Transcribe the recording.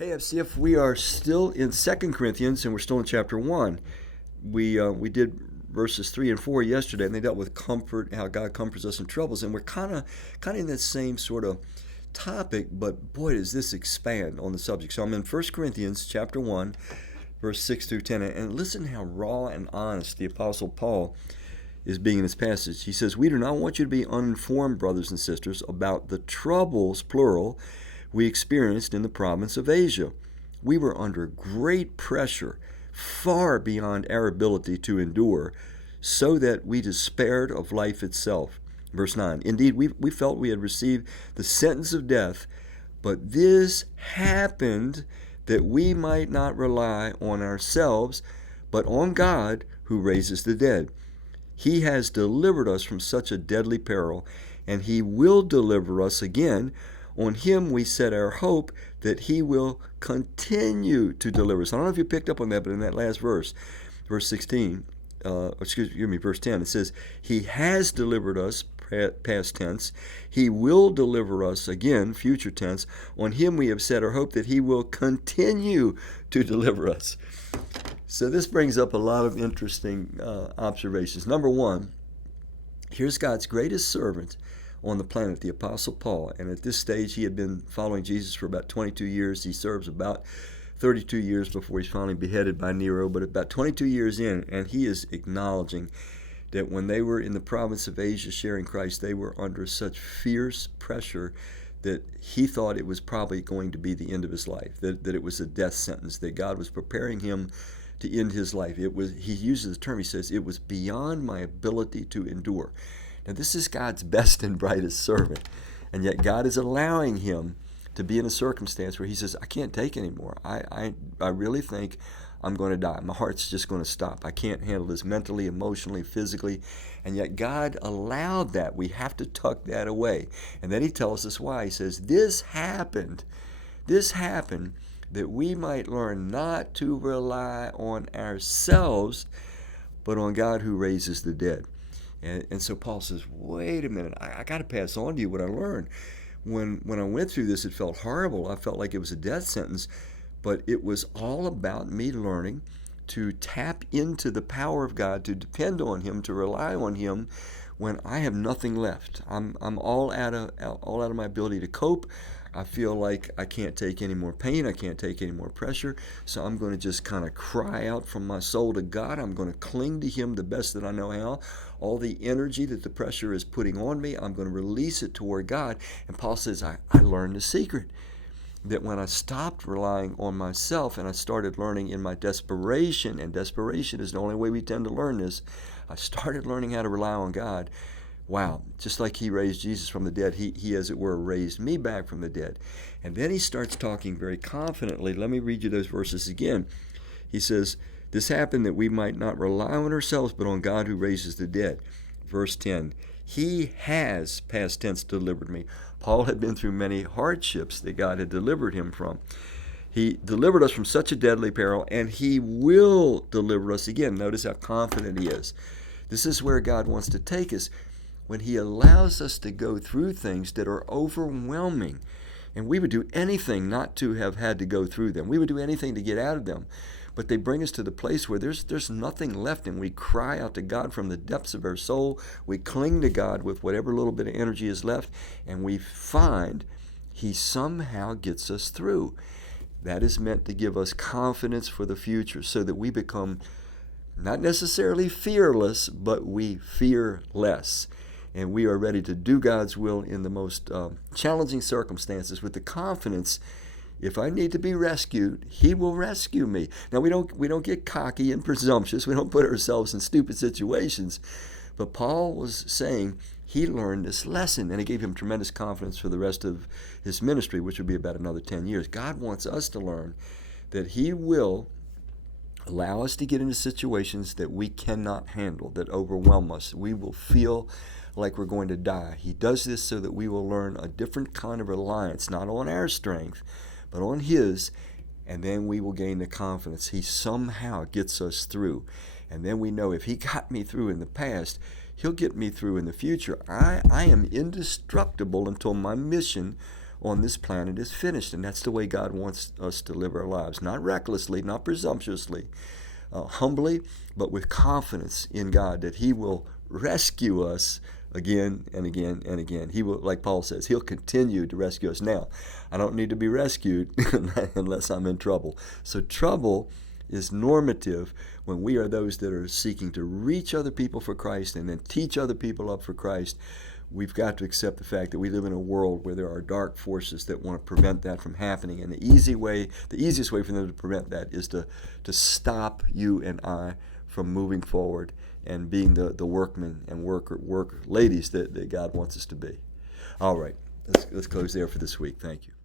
Hey, FCF, we are still in Second Corinthians and we're still in chapter 1. We did verses 3 and 4 yesterday, and they dealt with comfort, how God comforts us in troubles, and we're kind of in that same sort of topic, but boy, does this expand on the subject. So I'm in First Corinthians chapter 1, verse 6 through 10, and listen how raw and honest the Apostle Paul is being in this passage. He says, "We do not want you to be uninformed, brothers and sisters, about the troubles, plural, we experienced in the province of Asia. We were under great pressure, far beyond our ability to endure, so that we despaired of life itself." Verse 9, "Indeed, we felt we had received the sentence of death, but this happened that we might not rely on ourselves, but on God who raises the dead. He has delivered us from such a deadly peril, and he will deliver us again. On him we set our hope that he will continue to deliver us." I don't know if you picked up on that, but in that last verse, verse 16, verse 10, it says, "He has delivered us," past tense. "He will deliver us again," future tense. "On him we have set our hope that he will continue to deliver us." So this brings up a lot of interesting observations. Number one, here's God's greatest servant on the planet, the Apostle Paul. And at this stage, he had been following Jesus for about 22 years. He serves about 32 years before he's finally beheaded by Nero, but about 22 years in, and he is acknowledging that when they were in the province of Asia sharing Christ, they were under such fierce pressure that he thought it was probably going to be the end of his life, that it was a death sentence, that God was preparing him to end his life. He uses the term, he says, "It was beyond my ability to endure." Now, this is God's best and brightest servant, and yet God is allowing him to be in a circumstance where he says, "I can't take anymore. I really think I'm going to die. My heart's just going to stop. I can't handle this mentally, emotionally, physically." And yet God allowed that. We have to tuck that away. And then he tells us why. He says, This happened that we might learn not to rely on ourselves, but on God who raises the dead." And so Paul says, wait a minute, I got to pass on to you what I learned. When I went through this, it felt horrible. I felt like it was a death sentence, but it was all about me learning to tap into the power of God, to depend on him, to rely on him when I have nothing left. I'm all out of my ability to cope. I feel like I can't take any more pain. I can't take any more pressure. So I'm going to just kind of cry out from my soul to God. I'm going to cling to him the best that I know how. All the energy that the pressure is putting on me, I'm going to release it toward God. And Paul says, I learned the secret, that when I stopped relying on myself and I started learning in my desperation, and desperation is the only way we tend to learn this, I started learning how to rely on God. Wow, just like he raised Jesus from the dead, he, as it were, raised me back from the dead. And then he starts talking very confidently. Let me read you those verses again. He says, "This happened that we might not rely on ourselves, but on God who raises the dead." Verse 10, "He has," past tense, "delivered me." Paul had been through many hardships that God had delivered him from. He delivered us from such a deadly peril, and he will deliver us again. Notice how confident he is. This is where God wants to take us, when he allows us to go through things that are overwhelming. And we would do anything not to have had to go through them. We would do anything to get out of them. But they bring us to the place where there's nothing left, and we cry out to God from the depths of our soul. We cling to God with whatever little bit of energy is left, and we find he somehow gets us through. That is meant to give us confidence for the future, so that we become not necessarily fearless, but we fear less. And we are ready to do God's will in the most challenging circumstances with the confidence, if I need to be rescued, he will rescue me. Now, we don't get cocky and presumptuous. We don't put ourselves in stupid situations. But Paul was saying he learned this lesson, and it gave him tremendous confidence for the rest of his ministry, which would be about another 10 years. God wants us to learn that he will allow us to get into situations that we cannot handle, that overwhelm us. We will feel like we're going to die. He does this so that we will learn a different kind of reliance, not on our strength, but on his, and then we will gain the confidence. He somehow gets us through. And then we know, if he got me through in the past, he'll get me through in the future. I am indestructible until my mission on this planet is finished. And that's the way God wants us to live our lives. Not recklessly, not presumptuously, humbly, but with confidence in God that He will rescue us again and again and again. He will, like Paul says, He'll continue to rescue us. Now, I don't need to be rescued unless I'm in trouble. So trouble is normative when we are those that are seeking to reach other people for Christ and then teach other people up for Christ. We've got to accept the fact that we live in a world where there are dark forces that want to prevent that from happening. And the easiest way for them to prevent that is to stop you and I from moving forward and being the workmen and work ladies that God wants us to be. All right, let's close there for this week. Thank you.